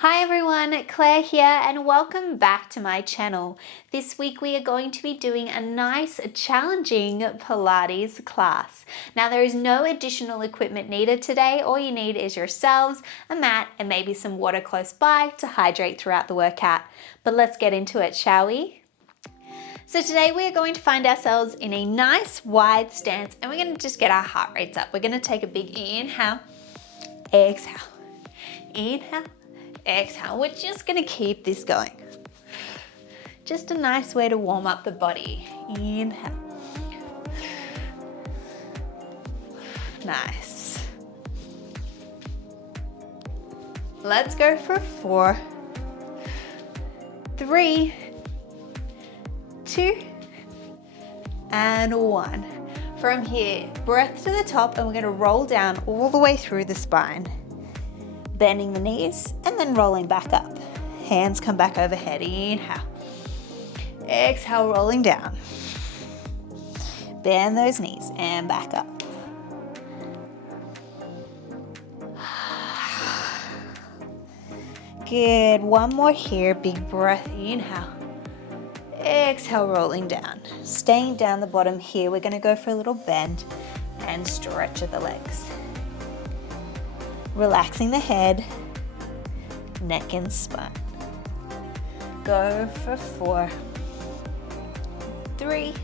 Hi everyone, Claire here and welcome back to my channel. This week we are going to be doing a nice challenging Pilates class. Now there is no additional equipment needed today. All you need is yourselves, a mat and maybe some water close by to hydrate throughout the workout. But let's get into it, shall we? So today we are going to find ourselves in a nice wide stance and we're going to just get our heart rates up. We're going to take a big inhale, exhale, inhale, exhale. We're just going to keep this going. Just a nice way to warm up the body. Inhale. Nice. Let's go for 4, 3, 2, and 1. From here, breath to the top, and we're going to roll down all the way through the spine. Bending the knees and then rolling back up. Hands come back overhead. Inhale. Exhale, rolling down. Bend those knees and back up. Good. One more here. Big breath. Inhale. Exhale, rolling down. Staying down the bottom here, we're going to go for a little bend and stretch of the legs. Relaxing the head, neck and spine. Go for 4, 3,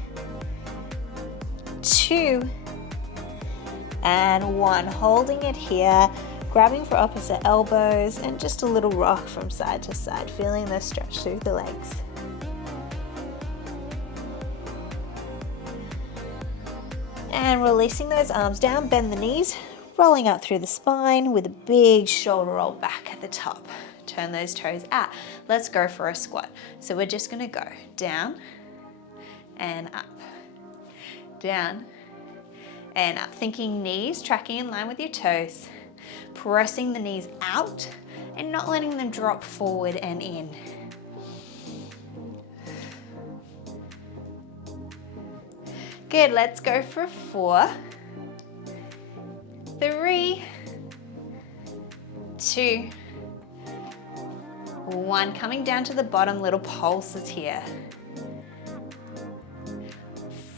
2, and 1. Holding it here, grabbing for opposite elbows and just a little rock from side to side, feeling the stretch through the legs. And releasing those arms down, bend the knees, rolling up through the spine with a big shoulder roll back at the top. Turn those toes out. Let's go for a squat. So we're just gonna go down and up, down and up. Thinking knees tracking in line with your toes, pressing the knees out and not letting them drop forward and in. Good, let's go for 4, 3, 2, 1. Coming down to the bottom, little pulses here.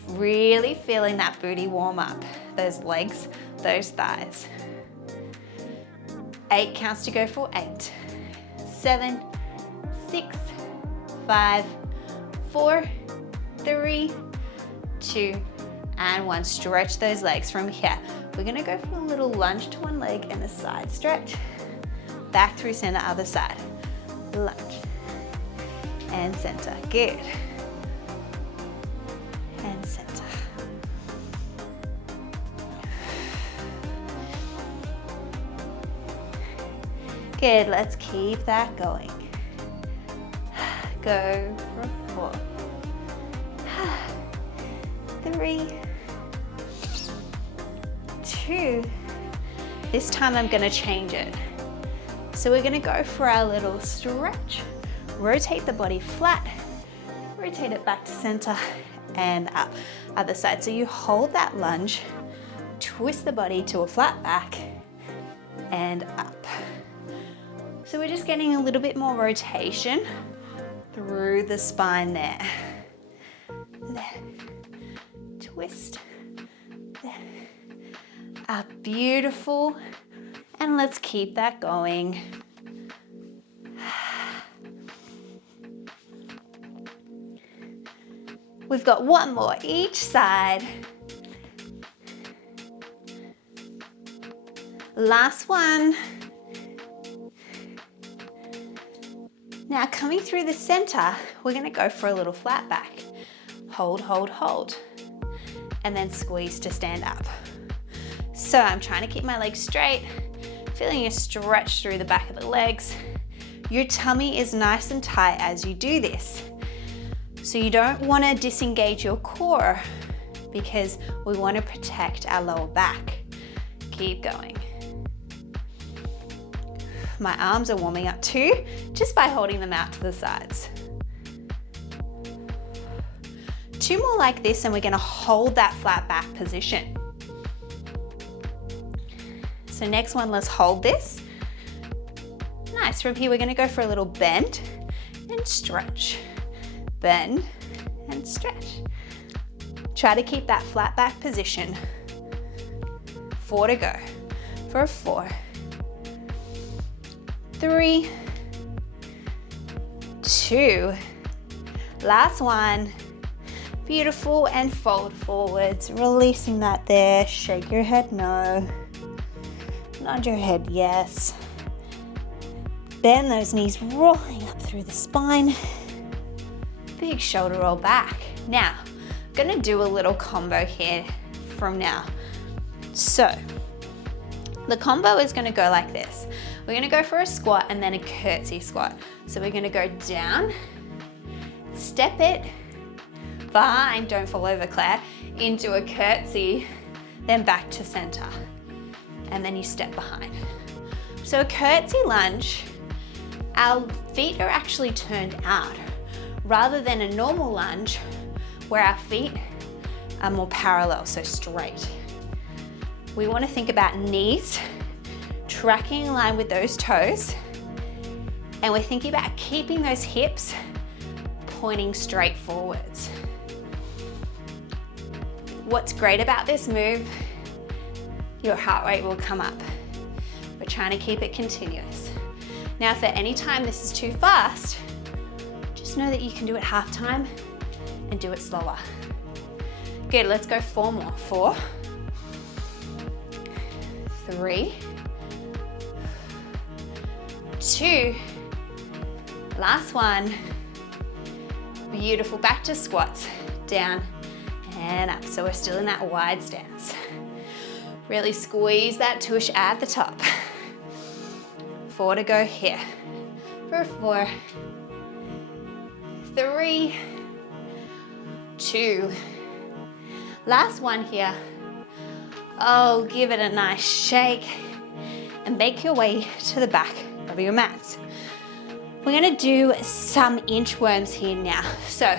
Really feeling that booty warm up. Those legs, those thighs. 8 counts to go for 8, 7, 6, 5, 4, 3, 2, and 1. Stretch those legs from here. We're gonna go for a little lunge to one leg and a side stretch. Back through center, other side. Lunge and center. Good. And center. Good, let's keep that going. Go for 4, 3, 2. This time I'm gonna change it. So we're gonna go for our little stretch. Rotate the body flat, rotate it back to center and up. Other side. So you hold that lunge, twist the body to a flat back and up. So we're just getting a little bit more rotation through the spine there. There. Twist. There. Up. Beautiful. And let's keep that going. We've got one more each side. Last one. Now coming through the center, we're going to go for a little flat back. Hold, hold, hold. And then squeeze to stand up. So I'm trying to keep my legs straight, feeling a stretch through the back of the legs. Your tummy is nice and tight as you do this. So you don't want to disengage your core because we want to protect our lower back. Keep going. My arms are warming up too, just by holding them out to the sides. 2 more like this and we're going to hold that flat back position. So next one, let's hold this. Nice. Nice. From here, we're gonna go for a little bend and stretch. Bend and stretch. Try to keep that flat back position. 4 to go. For a 4, 3, 2, last one. Beautiful, and fold forwards, releasing that there. Shake your head no. Nod your head yes. Bend those knees, rolling up through the spine. Big shoulder roll back. Now, I'm gonna do a little combo here from now. So, the combo is gonna go like this. We're gonna go for a squat and then a curtsy squat. So we're gonna go down, step it, behind, don't fall over Claire, into a curtsy, then back to center. And then you step behind. So a curtsy lunge, our feet are actually turned out rather than a normal lunge where our feet are more parallel, so straight. We want to think about knees tracking in line with those toes, and we're thinking about keeping those hips pointing straight forwards. What's great about this move, your heart rate will come up. We're trying to keep it continuous. Now, if at any time this is too fast, just know that you can do it half time and do it slower. Good, let's go 4 more. 4, 3, 2, last one. Beautiful, back to squats, down and up. So we're still in that wide stance. Really squeeze that tush at the top. 4 to go here. For 4, 3, 2, last one here. Oh, give it a nice shake and make your way to the back of your mat. We're gonna do some inchworms here now. So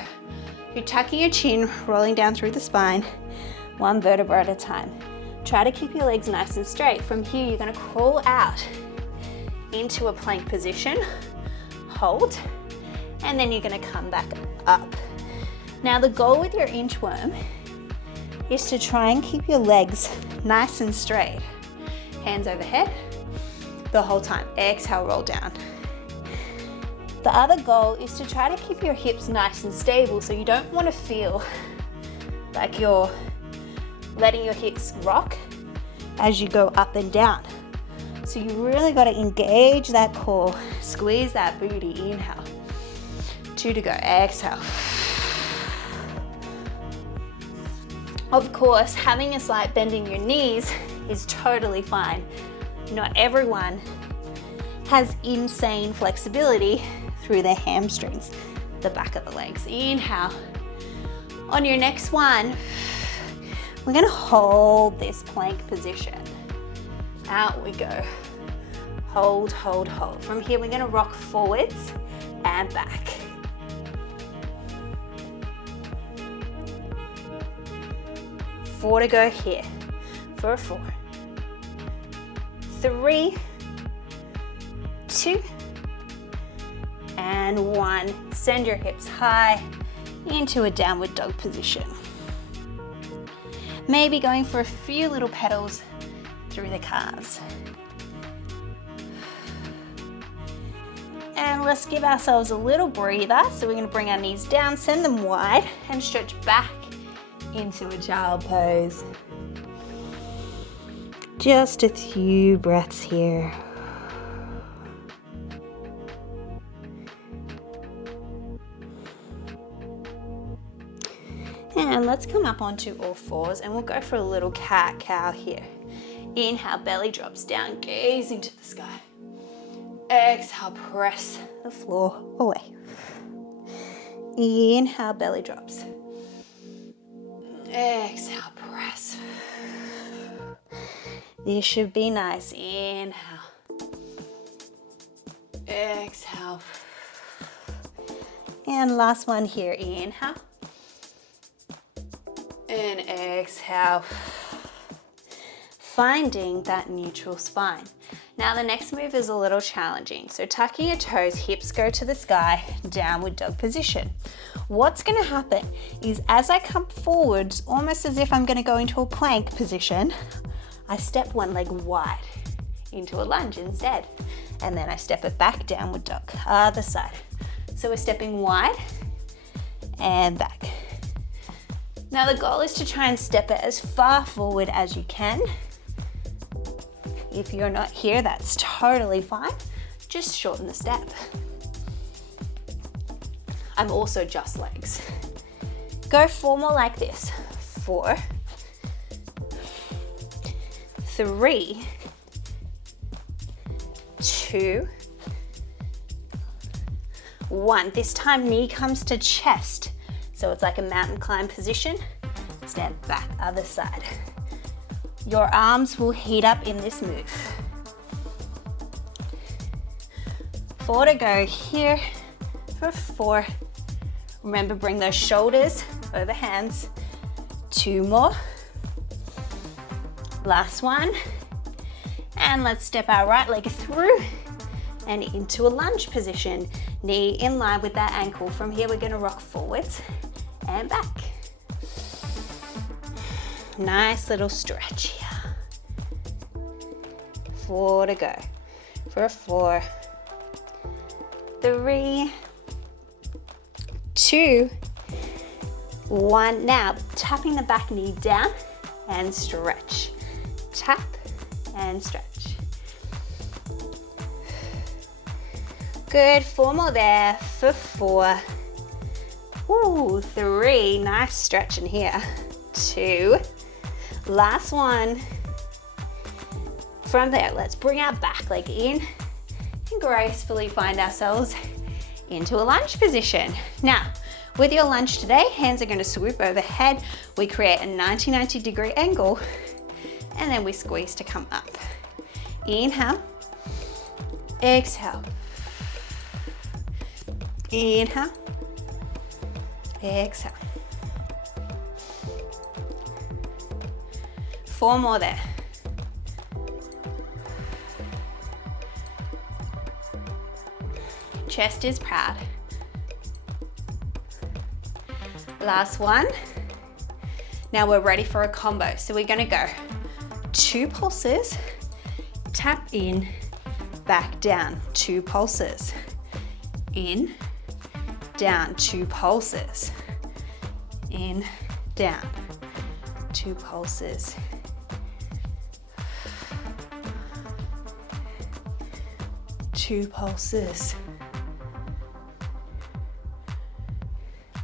you're tucking your chin, rolling down through the spine, 1 vertebra at a time. Try to keep your legs nice and straight. From here, you're gonna crawl out into a plank position, hold, and then you're gonna come back up. Now the goal with your inchworm is to try and keep your legs nice and straight. Hands overhead the whole time. Exhale, roll down. The other goal is to try to keep your hips nice and stable, so you don't want to feel like you're letting your hips rock as you go up and down. So you really got to engage that core, squeeze that booty, inhale. 2 to go, exhale. Of course, having a slight bend in your knees is totally fine. Not everyone has insane flexibility through their hamstrings, the back of the legs. Inhale. On your next one, we're gonna hold this plank position. Out we go. Hold, hold, hold. From here, we're gonna rock forwards and back. Four to go here. For a 4, 3, 2, and 1. Send your hips high into a downward dog position. Maybe going for a few little pedals through the calves. And let's give ourselves a little breather. So we're going to bring our knees down, send them wide, and stretch back into a child pose. Just a few breaths here. And let's come up onto all fours and we'll go for a little cat-cow here. Inhale, belly drops down, gaze into the sky. Exhale, press the floor away. Inhale, belly drops. Exhale, press. This should be nice. Inhale. Exhale. And last one here. Inhale. And exhale. Finding that neutral spine. Now the next move is a little challenging. So tucking your toes, hips go to the sky, downward dog position. What's gonna happen is as I come forwards, almost as if I'm gonna go into a plank position, I step one leg wide into a lunge instead. And then I step it back, downward dog, other side. So we're stepping wide and back. Now the goal is to try and step it as far forward as you can. If you're not here, that's totally fine. Just shorten the step. I'm also just legs. Go 4 more like this. 4, 3, 2, 1. This time knee comes to chest. So it's like a mountain climb position. Stand back, other side. Your arms will heat up in this move. 4 to go here for 4. Remember, bring those shoulders over hands. 2 more. Last one. And let's step our right leg through and into a lunge position. Knee in line with that ankle. From here, we're gonna rock forwards and back. Nice little stretch here. 4 to go for 4, 3, 2, 1. Now tapping the back knee down and stretch. Tap and stretch. Good, 4 more there for 4. Ooh, 3, nice stretch in here. 2, last one. From there, let's bring our back leg in and gracefully find ourselves into a lunge position. Now, with your lunge today, hands are going to swoop overhead. We create a 90 degree angle and then we squeeze to come up. Inhale, exhale. Inhale, exhale. 4 more there. Chest is proud. Last one. Now we're ready for a combo. So we're gonna go 2 pulses, tap in, back down, 2 pulses, in, down, 2 pulses, in, down, 2 pulses, 2 pulses.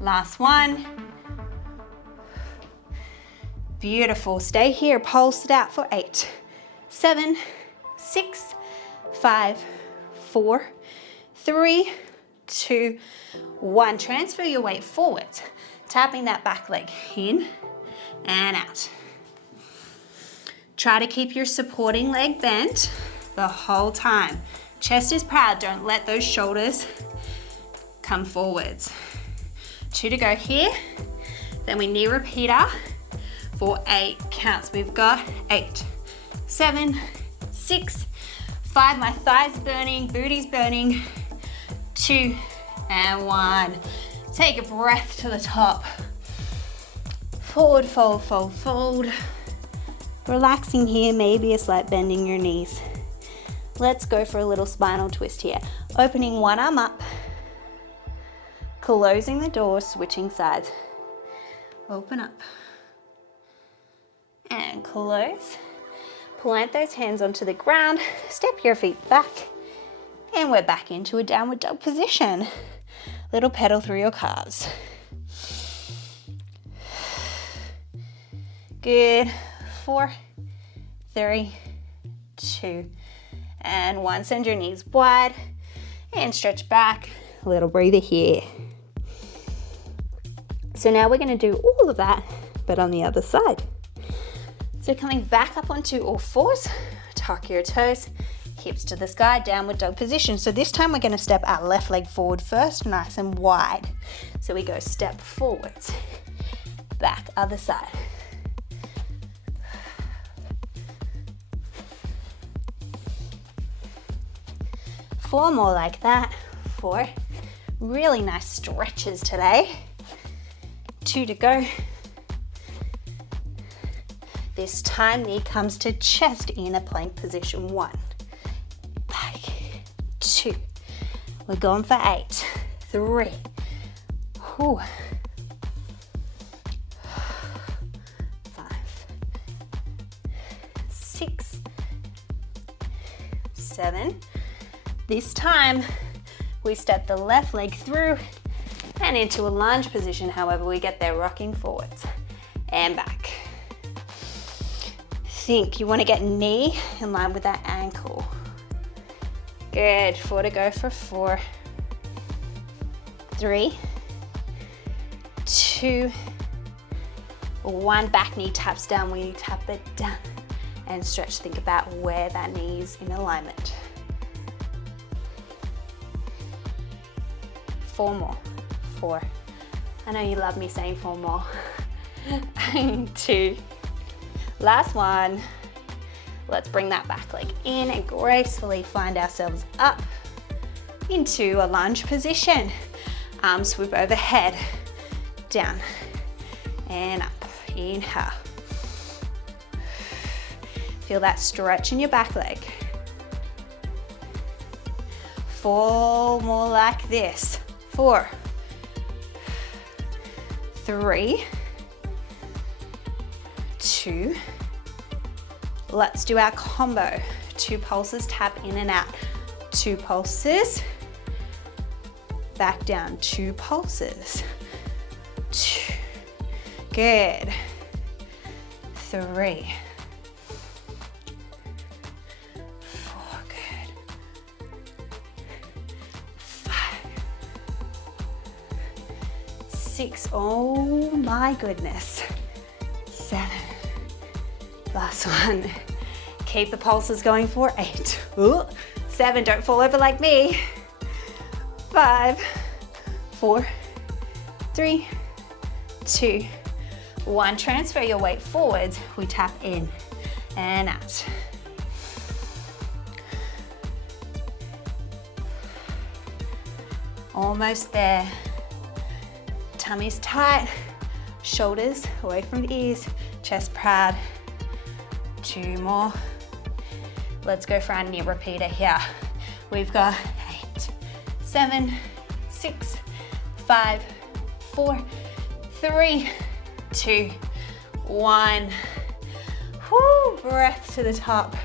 Last one. Beautiful. Stay here. Pulse it out for 8, 7, 6, 5, 4, 3, 2, 1. Transfer your weight forwards, tapping that back leg in and out. Try to keep your supporting leg bent the whole time. Chest is proud. Don't let those shoulders come forwards. 2 to go here. Then we knee repeater for 8 counts. We've got 8, 7, 6, 5. My thighs burning, booty's burning. 2 and 1. Take a breath to the top. Forward, fold, fold, fold. Relaxing here, maybe a slight bending your knees. Let's go for a little spinal twist here. Opening one arm up, closing the door, switching sides. Open up and close. Plant those hands onto the ground, step your feet back, and we're back into a downward dog position. Little pedal through your calves. Good. 4, 3, 2, and 1. Send your knees wide and stretch back. A little breather here. So now we're going to do all of that, but on the other side. So coming back up onto all fours, tuck your toes, hips to the sky, downward dog position. So this time we're going to step our left leg forward first, nice and wide. So we go step forwards, back, other side. 4 more like that. 4. Really nice stretches today. 2 to go. This time knee comes to chest in a plank position. 1. Back. 2. We're going for 8. 3. 5. 6. 7. This time we step the left leg through and into a lunge position. However, we get there rocking forwards and back. Think you want to get knee in line with that ankle. Good. 4 to go for 4. 3, 2, 1. Back knee taps down. We tap it down and stretch. Think about where that knee is in alignment. 4 more. 4. I know you love me saying 4 more. 2. Last one. Let's bring that back leg in and gracefully find ourselves up into a lunge position. Arm swoop overhead, down and up. Inhale. Feel that stretch in your back leg. 4 more like this. 4, 3, 2. Let's do our combo. 2 pulses, tap in and out. 2 pulses. Back down. 2 pulses. 2. Good. 3. 4. Good. 5. 6. Oh my goodness. 7. Last one. Keep the pulses going for 8. Ooh. 7. Don't fall over like me. 5, 4, 3, 2, 1. Transfer your weight forwards. We tap in and out. Almost there. Tummy's tight. Shoulders away from ears. Chest proud. 2 more. Let's go for our knee repeater here. We've got 8, 7, 6, 5, 4, 3, 2, 1. Whoo, breath to the top.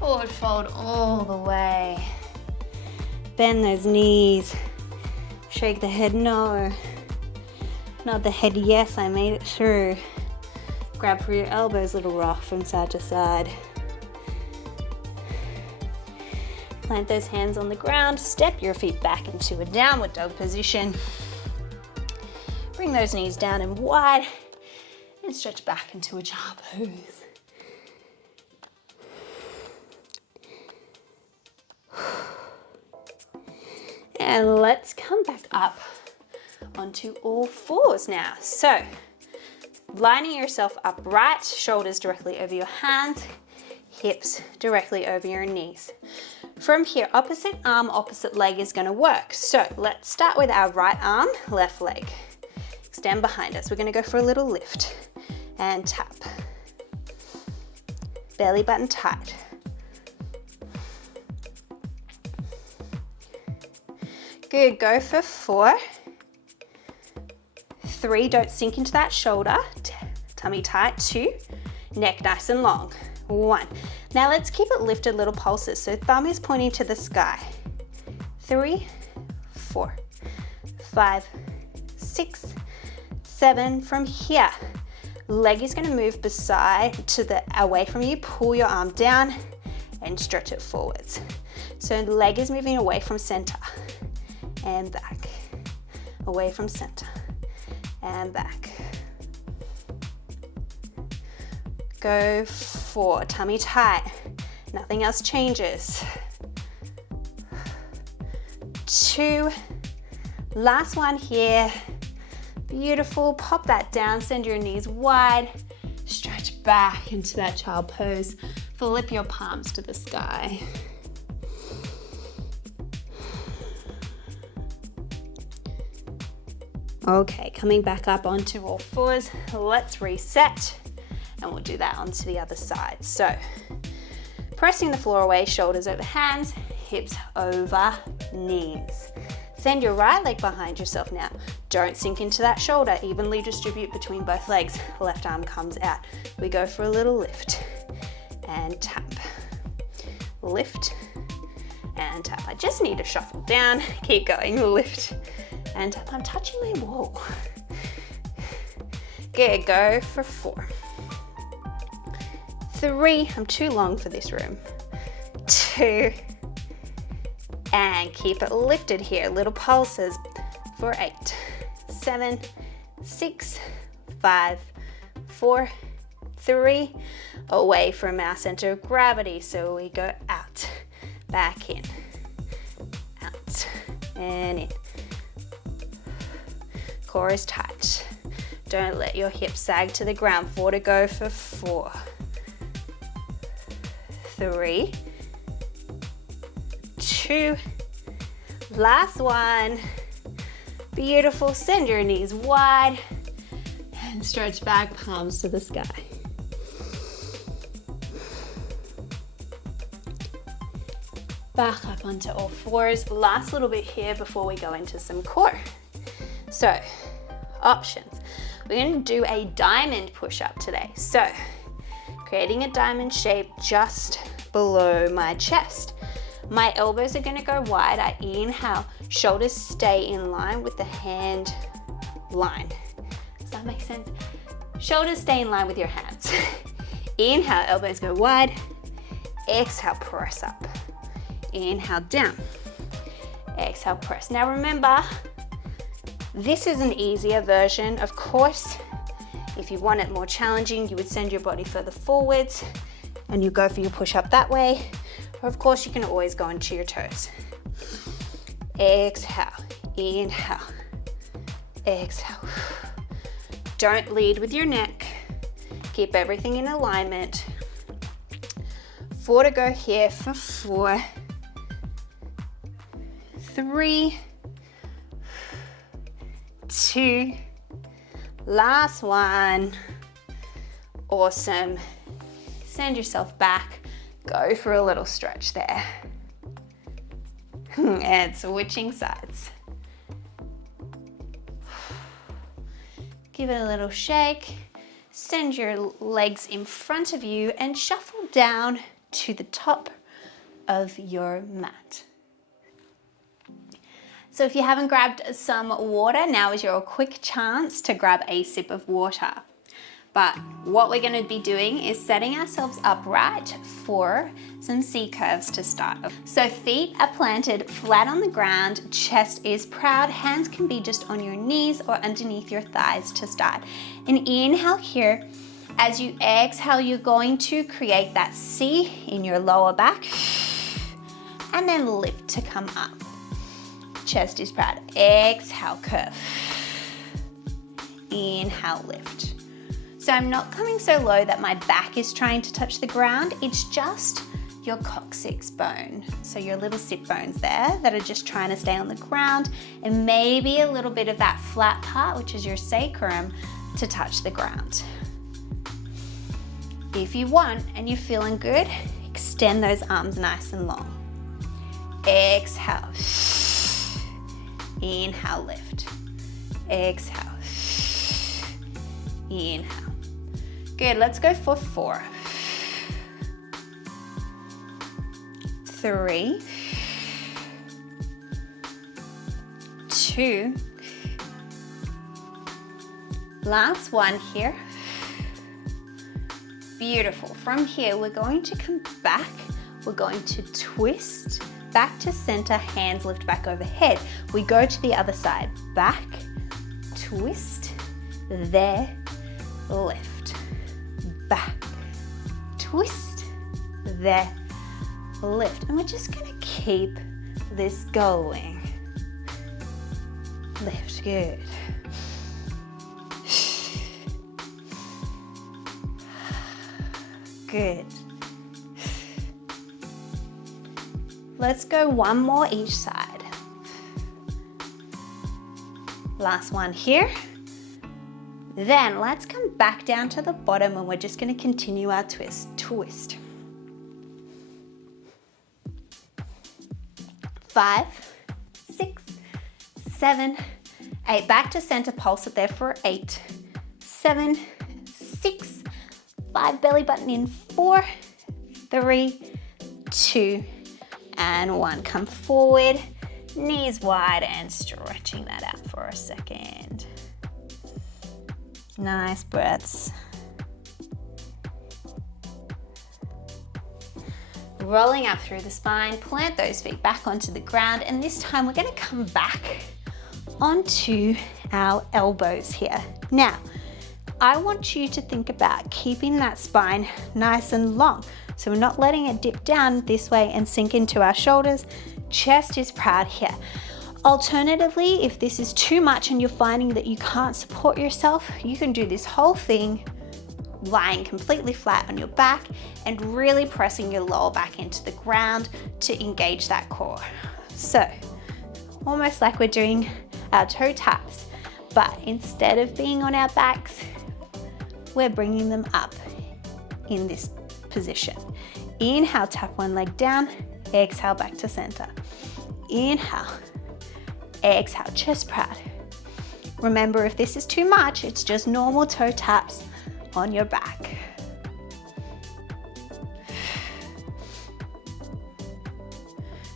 Forward fold all the way. Bend those knees. Shake the head no. Nod the head yes, I made it through. Grab for your elbows, little rock from side to side. Plant those hands on the ground, step your feet back into a downward dog position. Bring those knees down and wide and stretch back into a child pose. And let's come back up onto all fours now. So, lining yourself upright, shoulders directly over your hands, hips directly over your knees. From here, opposite arm, opposite leg is going to work. So let's start with our right arm, left leg. Extend behind us. We're going to go for a little lift and tap. Belly button tight. Good, go for 4. 3, don't sink into that shoulder. Tummy tight. 2, neck nice and long. 1. Now let's keep it lifted, little pulses. So thumb is pointing to the sky. 3, 4, 5, 6, 7. From here, leg is going to move away from you. Pull your arm down and stretch it forwards. So leg is moving away from center and back. Away from center and back. Go 4, tummy tight, nothing else changes. 2, last one here. Beautiful, pop that down, send your knees wide, stretch back into that child pose. Flip your palms to the sky. Okay, coming back up onto all fours, let's reset, and we'll do that onto the other side. So, pressing the floor away, shoulders over hands, hips over knees. Send your right leg behind yourself now. Don't sink into that shoulder, evenly distribute between both legs. Left arm comes out. We go for a little lift and tap. Lift and tap. I just need to shuffle down, keep going, lift and tap. I'm touching my wall. Good, go for 4. 3, I'm too long for this room. 2, and keep it lifted here, little pulses for 8, 7, 6, 5, 4, 3, away from our center of gravity. So we go out, back in, out, and in. Core is tight. Don't let your hips sag to the ground. 4 to go for 4, 3, 2, last one. Beautiful. Send your knees wide and stretch back, palms to the sky. Back up onto all fours. Last little bit here before we go into some core. So, options. We're going to do a diamond push-up today. So, creating a diamond shape just below my chest. My elbows are going to go wide. I inhale, shoulders stay in line with the hand line. Does that make sense? Shoulders stay in line with your hands. Inhale, elbows go wide. Exhale, press up. Inhale, down. Exhale, press. Now remember, this is an easier version. Of course, if you want it more challenging, you would send your body further forwards and you go for your push-up that way. Or of course, you can always go into your toes. Exhale, inhale, exhale. Don't lead with your neck. Keep everything in alignment. 4 to go here for 4, 3, 2, last one. Awesome. Send yourself back. Go for a little stretch there. And switching sides. Give it a little shake. Send your legs in front of you and shuffle down to the top of your mat. So if you haven't grabbed some water, now is your quick chance to grab a sip of water. But what we're going to be doing is setting ourselves upright for some C curves to start. So feet are planted flat on the ground, chest is proud, hands can be just on your knees or underneath your thighs to start. And inhale here. As you exhale, you're going to create that C in your lower back and then lift to come up. Chest is proud. Exhale, curve. Inhale, lift. So I'm not coming so low that my back is trying to touch the ground. It's just your coccyx bone. So your little sit bones there that are just trying to stay on the ground, and maybe a little bit of that flat part, which is your sacrum, to touch the ground. If you want and you're feeling good, extend those arms nice and long. Exhale. Inhale, lift. Exhale. Inhale. Good, let's go for 4. 3, 2, last one here. Beautiful. From here, we're going to come back. We're going to twist back to center, hands lift back overhead. We go to the other side. Back, twist, there, lift. Back, twist, there, lift. And we're just gonna keep this going. Lift, good. Good. Let's go one more each side. Last one here. Then let's come back down to the bottom and we're just going to continue our twist. 5, 6, 7, 8. Back to center, pulse it there for 8, 7, 6, 5. Belly button in 4, 3, 2, and 1. Come forward, knees wide, and stretching that out for a second. Nice breaths. Rolling up through the spine, plant those feet back onto the ground, and this time we're going to come back onto our elbows here. Now, I want you to think about keeping that spine nice and long. So we're not letting it dip down this way and sink into our shoulders. Chest is proud here. Alternatively, if this is too much and you're finding that you can't support yourself, you can do this whole thing lying completely flat on your back and really pressing your lower back into the ground to engage that core. So, almost like we're doing our toe taps, but instead of being on our backs, we're bringing them up in this position. Inhale, tap one leg down, exhale back to center. Inhale, exhale, chest proud. Remember, if this is too much, it's just normal toe taps on your back.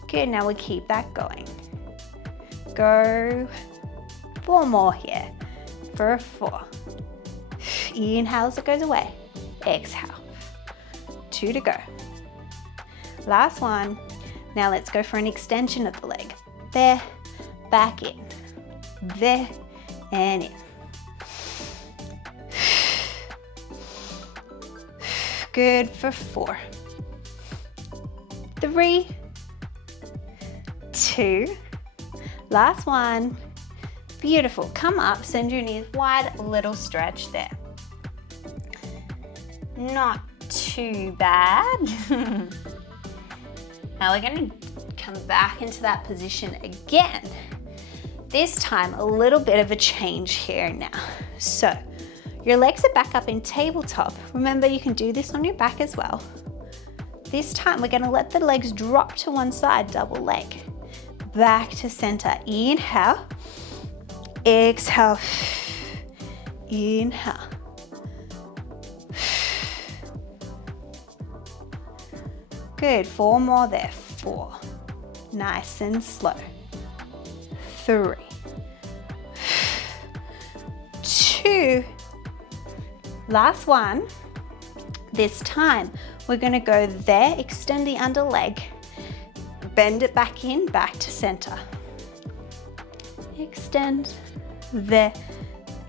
Good, now we keep that going. Go 4 more here for a 4. Inhale as it goes away. Exhale. 2 to go. Last one. Now let's go for an extension of the leg. There, back in. There, and in. Good for 4. 3, 2. Last one. Beautiful. Come up, send your knees wide, a little stretch there. Not too bad. Now we're going to come back into that position again. This time a little bit of a change here now. So your legs are back up in tabletop. Remember, you can do this on your back as well. This time we're going to let the legs drop to one side, double leg. Back to center. Inhale. Exhale. Inhale. Good. 4 more there. 4. Nice and slow. 3. 2. Last one. This time we're going to go there, extend the under leg, bend it back in, back to center. Extend, there,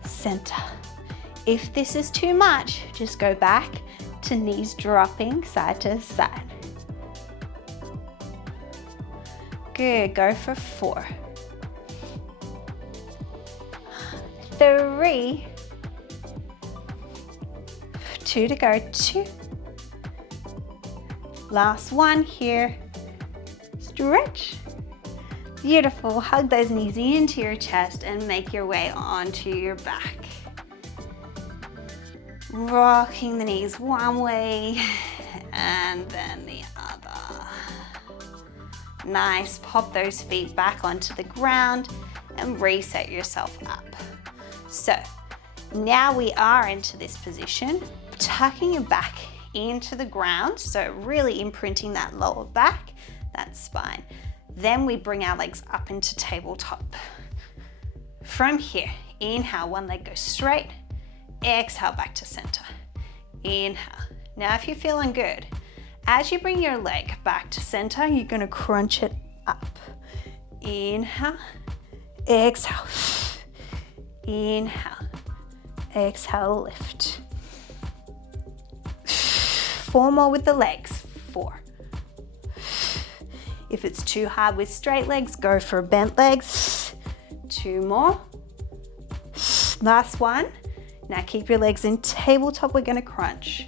center. If this is too much, just go back to knees dropping side to side. Good, go for 4. 3. 2 to go. 2. Last one here. Stretch. Beautiful. Hug those knees into your chest and make your way onto your back. Rocking the knees one way and then the other. Nice. Pop those feet back onto the ground and reset yourself up. So now we are into this position, tucking your back into the ground, so really imprinting that lower back, that spine. Then we bring our legs up into tabletop. From here, inhale, one leg goes straight, exhale back to center. Inhale. Now if you're feeling good, as you bring your leg back to center, you're going to crunch it up. Inhale, exhale. Inhale, exhale, lift. 4 more with the legs. 4. If it's too hard with straight legs, go for bent legs. 2 more. Last one. Now keep your legs in tabletop. We're going to crunch.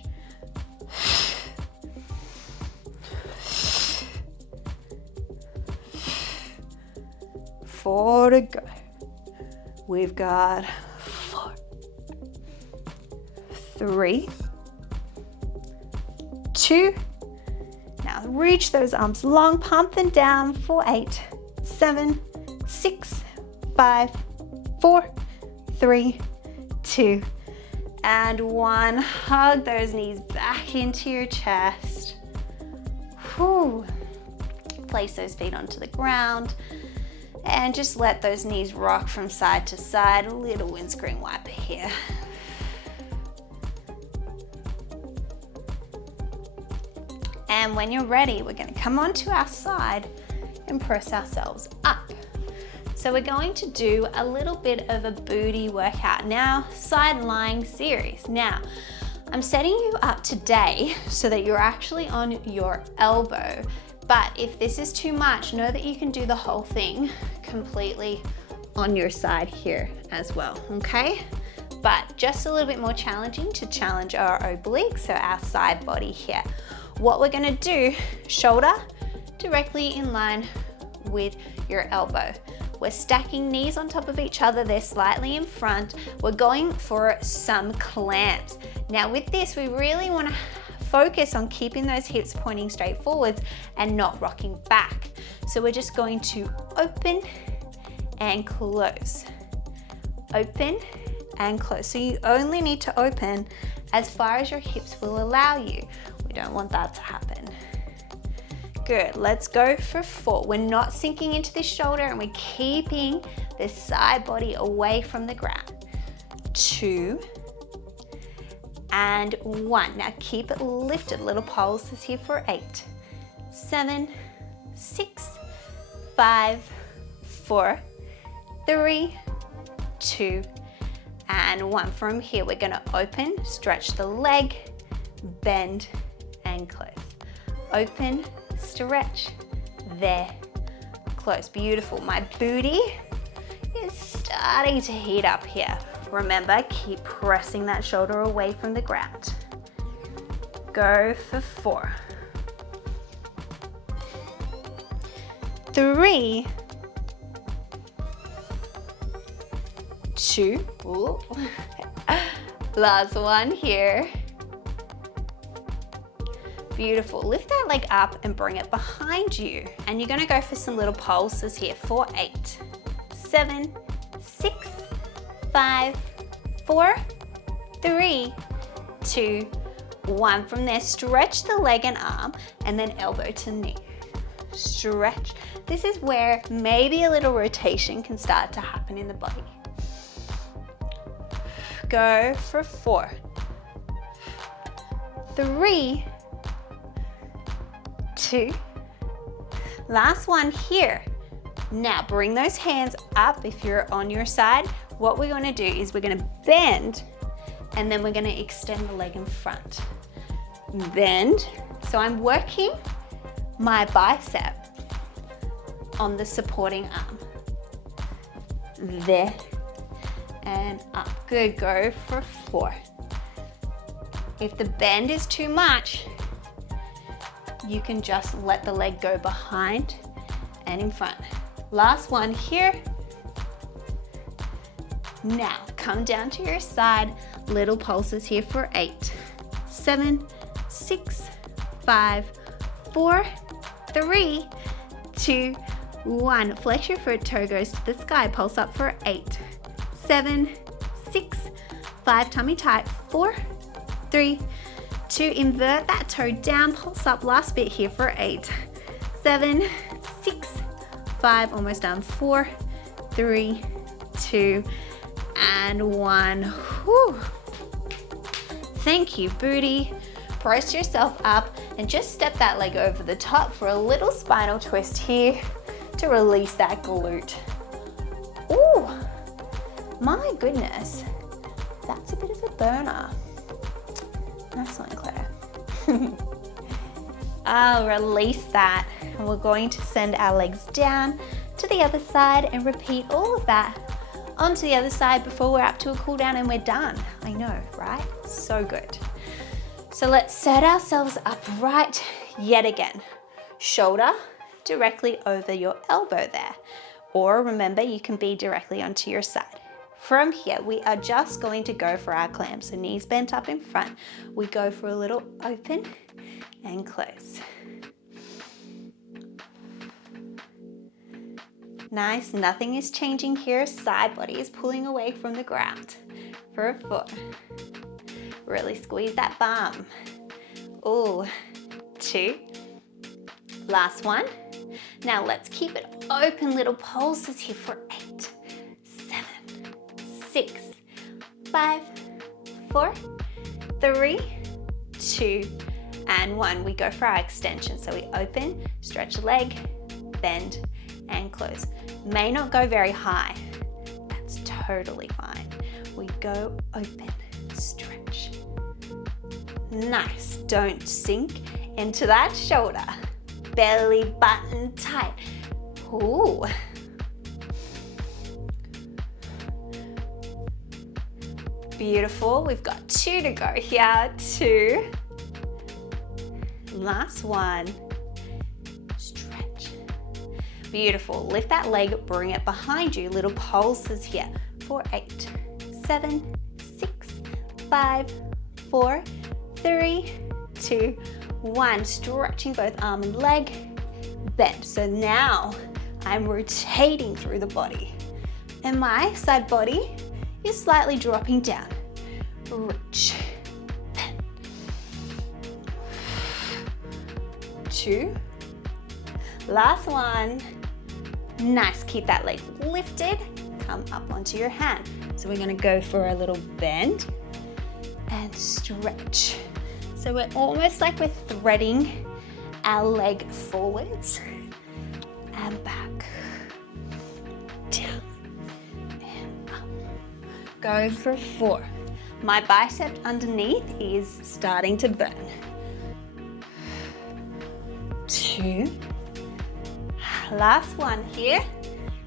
4 to go. We've got 4, 3, 2. Now reach those arms long, pump them down for 8, 7, 6, 5, 4, 3, 2, and 1. Hug those knees back into your chest. Whew. Place those feet onto the ground and just let those knees rock from side to side. A little windscreen wiper here. And when you're ready, we're going to come onto our side and press ourselves up. So we're going to do a little bit of a booty workout now, side lying series. Now, I'm setting you up today so that you're actually on your elbow. But if this is too much, know that you can do the whole thing completely on your side here as well, okay? But just a little bit more challenging to challenge our obliques, so our side body here. What we're gonna do, shoulder directly in line with your elbow. We're stacking knees on top of each other, they're slightly in front. We're going for some clamps. Now with this, we really wanna focus on keeping those hips pointing straight forwards and not rocking back. So we're just going to open and close. Open and close. So you only need to open as far as your hips will allow you. We don't want that to happen. Good, let's go for 4. We're not sinking into the shoulder and we're keeping the side body away from the ground. 2 and 1. Now keep it lifted. Little pulses here for 8, 7, 6, 5, 4, 3, 2, and 1. From here, we're gonna open, stretch the leg, bend, and close. Open, stretch, there, close. Beautiful. My booty is starting to heat up here. Remember, keep pressing that shoulder away from the ground. Go for 4, 3, 2, ooh. Last one here. Beautiful. Lift that leg up and bring it behind you. And you're gonna go for some little pulses here for 8, 7, 6, 5, 4, 3, 2, 1. From there, stretch the leg and arm and then elbow to knee. Stretch. This is where maybe a little rotation can start to happen in the body. Go for 4, 3, 2. Last one here. Now bring those hands up if you're on your side. What we're gonna do is we're gonna bend and then we're gonna extend the leg in front. Bend. So I'm working my bicep on the supporting arm. There and up. Good, go for 4. If the bend is too much, you can just let the leg go behind and in front. Last one here. Now come down to your side, little pulses here for 8, 7, 6, 5, 4, 3, 2, 1. Flex your foot, toe goes to the sky, pulse up for 8, 7, 6, 5, tummy tight, 4, 3, 2, invert that toe down, pulse up, last bit here for 8, 7, 6, 5, almost done, 4, 3, 2, and 1. Whew. Thank you, booty. Brace yourself up and just step that leg over the top for a little spinal twist here to release that glute. Ooh, my goodness, that's a bit of a burner. Nice one, Claire. I'll release that and we're going to send our legs down to the other side and repeat all of that onto the other side before we're up to a cool down and we're done. I know, right? So good. So let's set ourselves upright yet again. Shoulder directly over your elbow there. Or remember, you can be directly onto your side. From here, we are just going to go for our clam. So knees bent up in front. We go for a little open and close. Nice, nothing is changing here. Side body is pulling away from the ground. For a 4. Really squeeze that bum. Ooh, 2. Last one. Now let's keep it open, little pulses here for 8, 7, 6, 5, 4, 3, 2, and 1. We go for our extension. So we open, stretch a leg, bend, and close. May not go very high. That's totally fine. We go open, stretch. Nice. Don't sink into that shoulder. Belly button tight. Ooh. Beautiful. We've got 2 to go here. 2. Last one. Stretch. Beautiful. Lift that leg, bring it behind you. Little pulses here. For 8, 7, 6, 5, 4, 3, 2, 1. Stretching both arm and leg. Bend. So now I'm rotating through the body. And my side body is slightly dropping down. Reach. Bend. 2. Last one. Nice. Keep that leg lifted. Come up onto your hand. So we're going to go for a little bend and stretch. So we're almost like we're threading our leg forwards and back, down and up. Go for 4. My bicep underneath is starting to burn. 2. Last one here.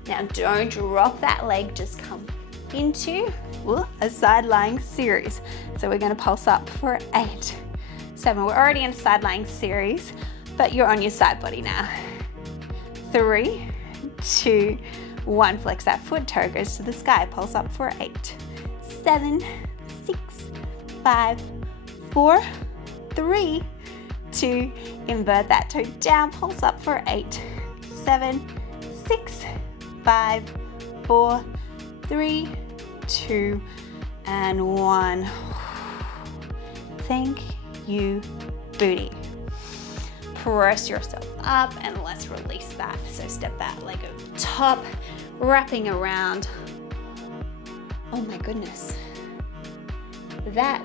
Now don't drop that leg, just come into a side lying series. So we're going to pulse up for 8, 7. We're already in a side lying series, but you're on your side body now. 3, 2, 1. Flex that foot, toe goes to the sky. Pulse up for 8, 7, 6, 5, 4, 3, 2. Invert that toe down. Pulse up for 8, 7, 6, 5, 4, 3, 2, and 1. Thank you, booty. Press yourself up and let's release that. So step that leg over top, wrapping around. Oh my goodness. That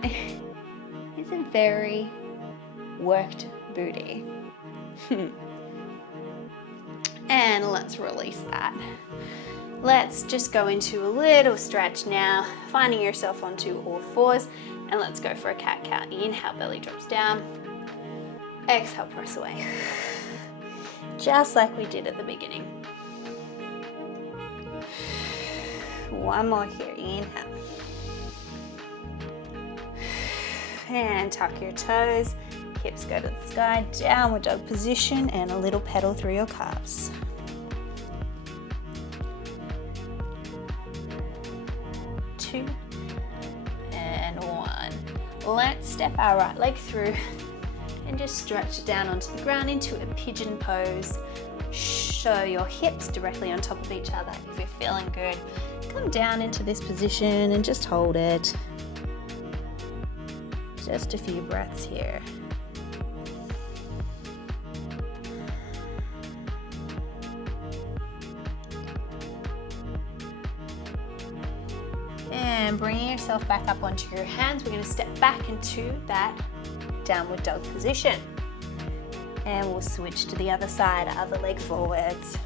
is a very worked booty. And let's release that. Let's just go into a little stretch now, finding yourself onto all 4s, and let's go for a cat-cow. Inhale, belly drops down. Exhale, press away. Just like we did at the beginning. One more here, inhale. And tuck your toes, hips go to the sky, downward dog position, and a little pedal through your calves. 2, and 1. Let's step our right leg through and just stretch it down onto the ground into a pigeon pose. Show your hips directly on top of each other. If you're feeling good, come down into this position and just hold it. Just a few breaths here. And bringing yourself back up onto your hands, we're going to step back into that downward dog position. And we'll switch to the other side, other leg forwards.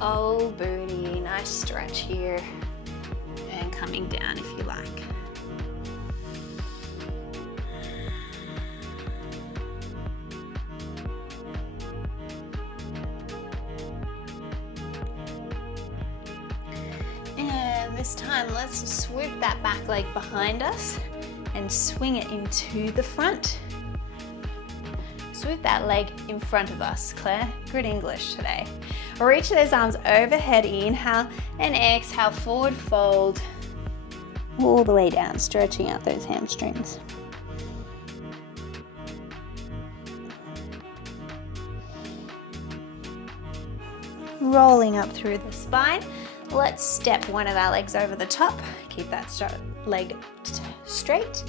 Oh, booty, nice stretch here. And coming down if you like. And this time, let's swoop that back leg behind us and swing it into the front. Swoop that leg in front of us, Claire. Good English today. Reach those arms overhead, inhale, and exhale, forward fold. All the way down, stretching out those hamstrings. Rolling up through the spine. Let's step one of our legs over the top. Keep that leg straight.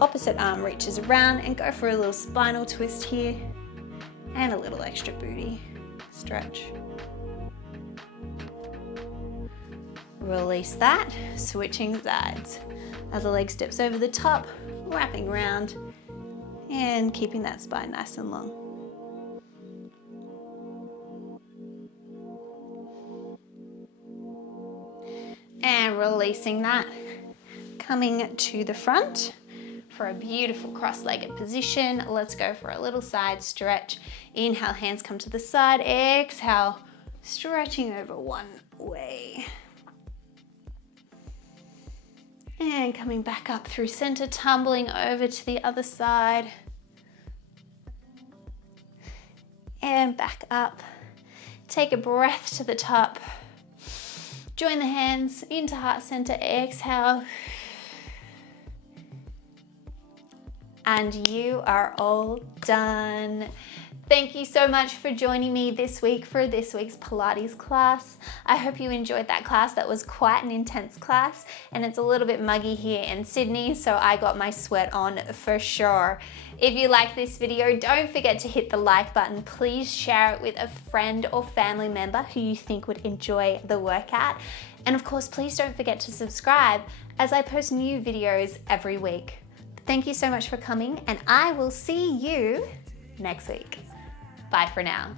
Opposite arm reaches around and go for a little spinal twist here and a little extra booty stretch. Release that, switching sides. Other leg steps over the top, wrapping around and keeping that spine nice and long. And releasing that, coming to the front for a beautiful cross-legged position. Let's go for a little side stretch. Inhale, hands come to the side. Exhale, stretching over one way. And coming back up through center, tumbling over to the other side. And back up. Take a breath to the top. Join the hands into heart center, exhale. And you are all done. Thank you so much for joining me this week for this week's Pilates class. I hope you enjoyed that class. That was quite an intense class, and it's a little bit muggy here in Sydney, so I got my sweat on for sure. If you like this video, don't forget to hit the like button. Please share it with a friend or family member who you think would enjoy the workout. And of course, please don't forget to subscribe as I post new videos every week. Thank you so much for coming, and I will see you next week. Bye for now.